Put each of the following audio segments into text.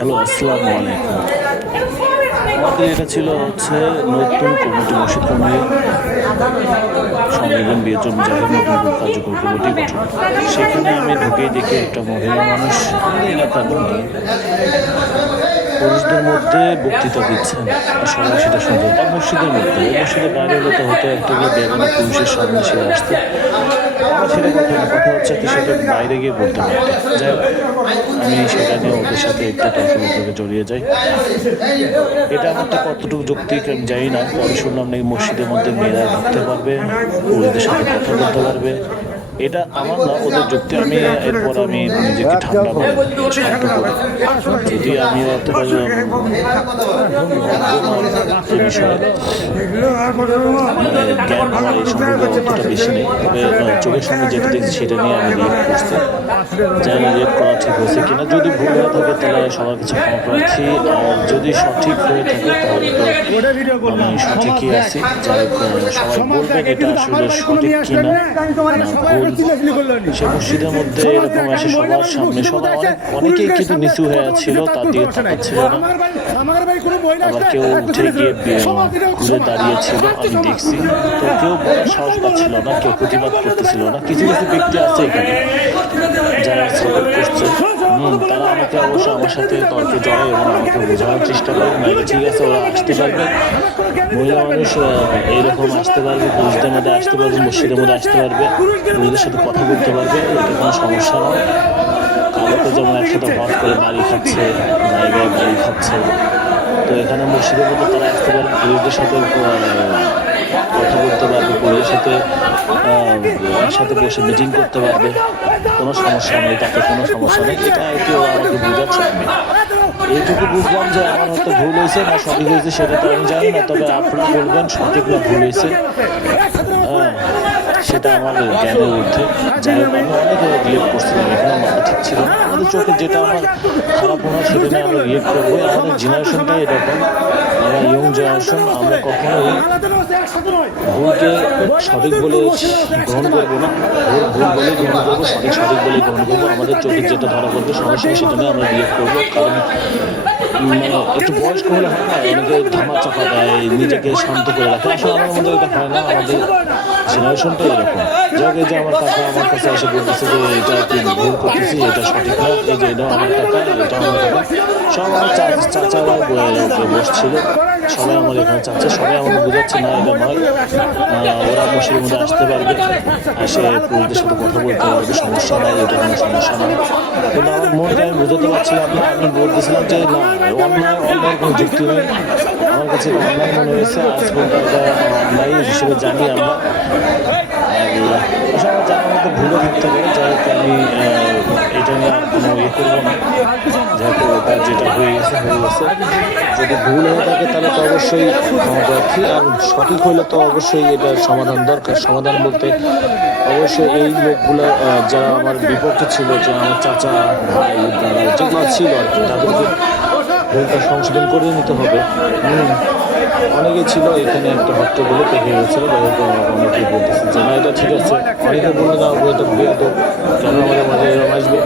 Hello, আসসালামু আলাইকুম। আমাদের এটা ছিল নতুন কমিটি, মসজিদ কমিটি সংযোজন বিয়ের জাহের নতুন কার্যকর কমিটি গঠন। সেখানে আমি ঢুকেই দেখি একটা মহিলা মানুষ এলাকার পুরুষদের মধ্যে বক্তৃতা দিচ্ছেন, সবাই সেটা শুনছে। তার মসজিদের মধ্যে, মসজিদের বাইরে হলে তো হয়তো একটা বেগানা পুরুষের সামনে সে আসতে, আমার সেটা কথা হচ্ছে কি সেটা বাইরে গিয়ে বলতে পারতে। যাই হোক, আমি সেটা নিয়ে ওদের সাথে একটু তর্কে জড়িয়ে যাই। এটা আমারটা কতটুকু যৌক্তিক আমি জানি না। আমি শুনলাম নাকি মসজিদের মধ্যে মেয়েরা ঢুকতে পারবে, পুরুষদের সাথে কথা বলতে পারবে। এটা আমার না, ওদের যুক্তি। এরপর আমি নিজেকে ঠান্ডা করে শান্ত করি। যদি আমি অতটা বিষয়ে জ্ঞান আমার এই সম্পর্কে অতটা বেশি নেই, তবে চোখের সামনে যেটা দেখছি সেটা নিয়ে আমি রিয়েক্ট করছি। জানি রিয়েক্ট করা ঠিক হয়েছে কিনা। যদি ভুল হয়ে থাকে তাহলে সবার কাছে ক্ষমা প্রার্থী, আর যদি সঠিক হয়ে থাকে তাহলে তো আমি সঠিকই আছি। যাই হোক, সবাই বলবেন এটা আসলে সঠিক কিনা না ভুল। সে মসজিদের মধ্যে এরকম আসে সবার সামনে, সবাই অনেকেই কিন্তু নিচু হয়ে ছিল, তার দিকে তাকাচ্ছিল না। আবার কেউ উঠে গিয়ে ঘুরে দাঁড়িয়েছিল, আমি দেখছি। তো কেউ বলার সাহস পাচ্ছিল না, কেউ প্রতিবাদ করতেছিল না। কিছু কিছু ব্যক্তি আছে এখানে যারা সাপোর্ট করছে, তারা আমাকে অবশ্য আমার সাথে তর্কে জড়ায় এবং আমাকে বোঝানোর চেষ্টা করে, নাইলে ঠিক আছে ওরা আসতে পারবে, মহিলা মানুষ এইরকম আসতে পারবে, পুরুষদের মধ্যে আসতে পারবে, মসজিদের মধ্যে আসতে পারবে, পুরুষদের সাথে কথা বলতে পারবে, এটা কোনো সমস্যা নয়। কালোকে যেমন একসাথে হট করে বাড়ি খাচ্ছে, জায়গায় বাড়ি খাচ্ছে, তো এখানে মসজিদের মধ্যে তারা আসতে পারবে, পুরুষদের সাথে কথা বলতে পারবে, পুরুষের সাথে একসাথে বসে মিটিং করতে পারবে, কোনো সমস্যা নেই, তাতে কোনো সমস্যা নেই। এটা একটু আমাকে বোঝাচ্ছে। আমি এইটুকু বুঝলাম যে আমার হয়তো ভুল হয়েছে না সঠিক হয়েছে সেটা তো আমি জানি না, তবে আপনারা বলবেন সঠিক না ভুল হয়েছে, সেটা আমার জ্ঞানের ঊর্ধ্বে। যাই হোক, আমি অনেক রিয়েক্ট করছিলাম, এখানে মাথা ঠিক ছিল না। আমাদের চোখে যেটা আমার খারাপ মনে হয় সেটা নিয়ে আমরা রিয়েক্ট করবো। আমাদের জেনারেশনটাই এরকম, আমরা ইয়ং জেনারেশন, আমরা কখনোই ভুলকে সঠিক বলে গ্রহণ করবো না, ভুল বলে গ্রহণ করবো, সঠিক বলে গ্রহণ করবো। আমাদের চোখে যেটা ধরা পড়বে সঙ্গে সঙ্গে সেটা নিয়ে আমরা রিয়েক্ট করবো। কারণ একটু বয়স্ক হলে হয় না, অনেকে ধামা চাপা দেয়, নিজেকে শান্ত করে রাখে। আসলে আমার মধ্যে এটা হয় না, আমাদের জেনারেশনটাই এরকম। যাক, এই যে আমার কাকা আমার কাছে এসে বলতেছে যে এটা তুই ভুল করতেছি, এটা সঠিক না, এই যে এটা আমার কাকা, এটা আমার কাকা। সব আমার চাচারা বসছিল, সবাই আমার এখানে চাচ্ছে, সবাই আমাকে বোঝাচ্ছে না এটা নয়, ওরা মসজিদের মধ্যে আসতে পারবে, এসে পুরুষদের সাথে কথা বলতে পারবে, সমস্যা নাই, এটা কোনো সমস্যা নয়। কিন্তু আমার মনটা আমি বোঝাতে পারছিলাম না। আমি বলতেছিলাম যে না, অন্যায়ের কোনো যুক্তি নেই, আমার কাছে এটা অন্যায় মনে হয়েছে। আজ পর্যন্ত এটা অন্যায় হিসেবে জানি আমরা, আর আমার জানার মতো ভুলও থাকতে পারে। যাই হোক, আমি এটা নিয়ে আর কোনো করবো না। যাই হোক, ওটা যেটা হয়ে গেছে হয়ে গেছে। যদি ভুল হয়ে থাকে তাহলে তো অবশ্যই ক্ষমাপ্রার্থী, আর সঠিক হইলে তো অবশ্যই এটার সমাধান দরকার। সমাধান বলতে অবশ্যই এই লোকগুলো যারা আমার বিপক্ষে ছিল, যে আমার চাচা ভাই দাদা যেগুলো ছিল আর কি, তাদেরকে ভুলটা সংশোধন করে নিতে হবে। অনেকে ছিল এখানে একটা হট্টগোলে পেকে গেছিলো, অনেকেই বলতেছে যে না এটা ঠিক আছে, অনেকে বললো না এটা বেয়াদব, কেন আমাদের মাঝে এরকম আসবে,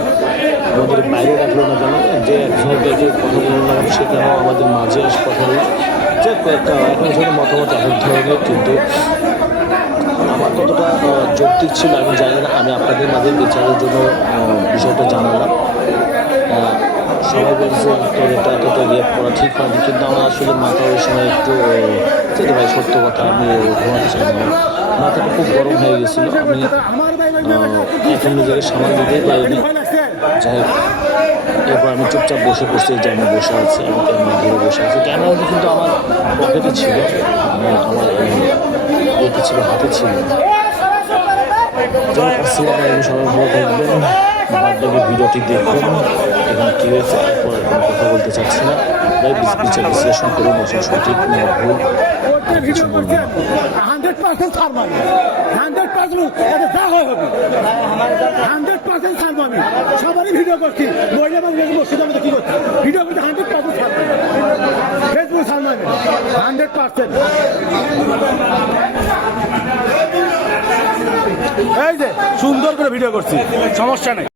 আমাদের বাইরে রাখলো না কেন, যে একজনের দেখে কথা বললো না কেন, সে কেন আমাদের মাঝে এসে কথা বলি। যে এখন ধরনের মতামত এক ধরনের, কিন্তু আমার কতটা যৌক্তিক ছিল আমি জানি না। আমি আপনাদের মাঝে বিচারের জন্য বিষয়টা জানালাম। সবাই বলছে তোর এটা এতটা রিয়েক্ট করা ঠিক হয়নি, কিন্তু আমার আসলে মাথা ওই সময় একটু যেতে ভাই সত্য কথা, আমি ঘুমাতে চাই না, মাথাটা খুব গরম হয়ে গেছিলো। আমি এখন নিজেকে সামাল দিতেই পারিনি। যাই হোক, এরপর আমি চুপচাপ বসে পড়ছি, যে আমি বসে আছি, আমি ক্যামেরা ধরে বসে আছি। ক্যামেরাটা কিন্তু আমার পকেটে ছিল, আমার এতে ছিল, হাতে ছিল। যাই হোক, সবাই ভালো থাকবেন, বাদবাকি ভিডিওটি দেখবেন, এখানে কী হয়েছে এরপর কোনো কথা বলতে চাচ্ছি না। আপনারাই বিচার বিশ্লেষণ করুন, আসলে সঠিক না ভুল, আর কিছু বলবেন। 100% ছাড় পাবে, 100% এটা যা হয় হবে, 100% ছাড় পাবে। সবারই ভিডিও করছি, মহিলা মানুষ মসজিদ আমাদের কি করছে ভিডিও করতে 100% ছাড় পাবে, ফেসবুক ছাড় পাবে 100%। এই যে সুন্দর করে ভিডিও করছি, সমস্যা নেই।